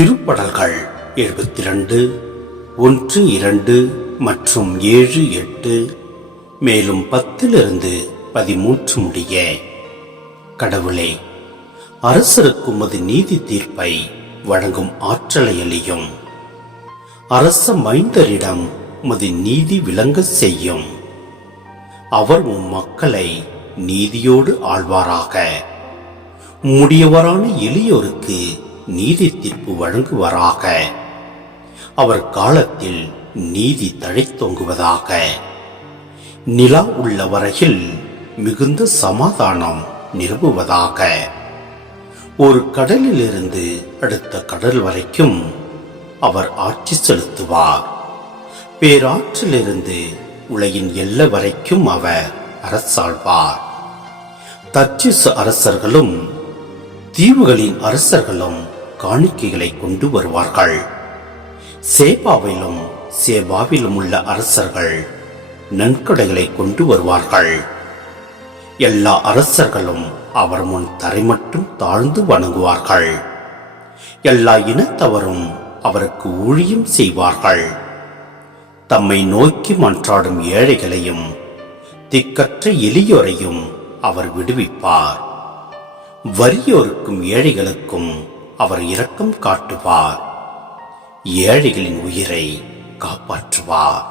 திருப்படல்கள் 72 1, 2 மற்றும் 7, 8 மேலும் 10 13 முடிய. கடவுளே, அரசருக்கு உமது நீதி தீர்ப்பை வழங்கும் ஆற்றலை அளியும். அரச மைந்தரிடம் உமது நீதி விளங்க செய்யும். அவர் உம் மக்களை நீதியோடு ஆழ்வாராக. முடியவரான எளியோருக்கு நீதி தீர்ப்பு வழங்குவாராக. அவர் காலத்தில் நீதி தழைத்தோங்குவதாக. நிலா உள்ள வரையில் மிகுந்த சமாதானம் நிலவுவதாக. ஒரு கடலிலிருந்து அடுத்த கடல் வரைக்கும் அவர் ஆட்சி செலுத்துவார். பேராற்றிலிருந்து உலகின் எல்லை வரைக்கும் அவர் அரசாழ்வார். தர்சீசு அரசர்களும் தீவுகளின் அரசர்களும் காணிக்கைகளை கொண்டு வருவார்கள். சேபாவிலும் உள்ள அரசர்கள் நன்கொடைகளை கொண்டு வருவார்கள். எல்லா அரசர்களும் அவர் முன் தரை மட்டும் தாழ்ந்து வணங்குவார்கள். எல்லா இனத்தவரும் அவருக்கு ஊழியம் செய்வார்கள். தம்மை நோக்கி மன்றாடும் ஏழைகளையும் திக்கற்ற எளியோரையும் அவர் விடுவிப்பார். வறியோருக்கும் ஏழைகளுக்கும் அவர் இரக்கம் காட்டுவார். ஏழைகளின் உயிரை காப்பாற்றுவார்.